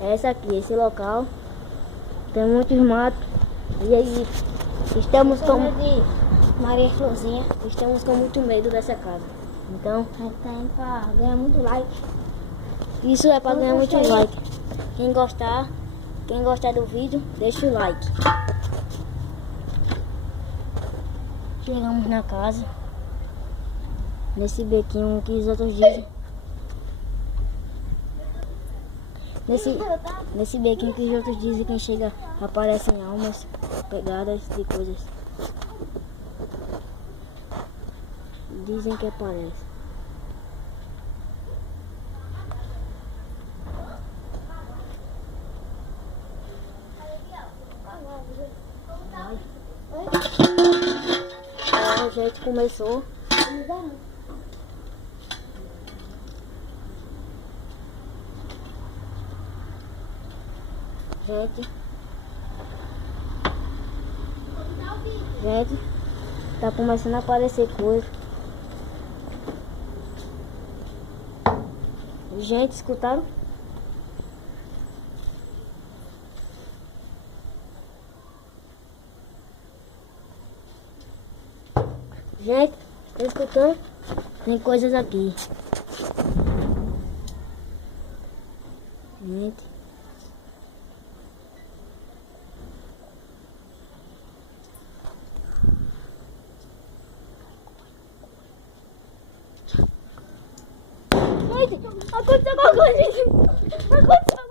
é essa aqui, esse local. Tem muitos matos. E aí estamos com Maria Florzinha. estamos com muito medo dessa casa. Então, A gente tá indo pra ganhar muito like. isso é para ganhar muito gostei. like. Quem gostar do vídeo, deixa o like. Chegamos na casa. Nesse bequinho que os outros dizem. Nesse bequinho que os outros dizem, quem chega aparecem almas, pegadas de coisas. Dizem que aparece. A gente começou. Gente, tá começando a aparecer coisa. Gente, escutaram? Gente, tá escutando? Tem coisas aqui. Gente. Aconteceu alguma coisa, gente. Aconteceu.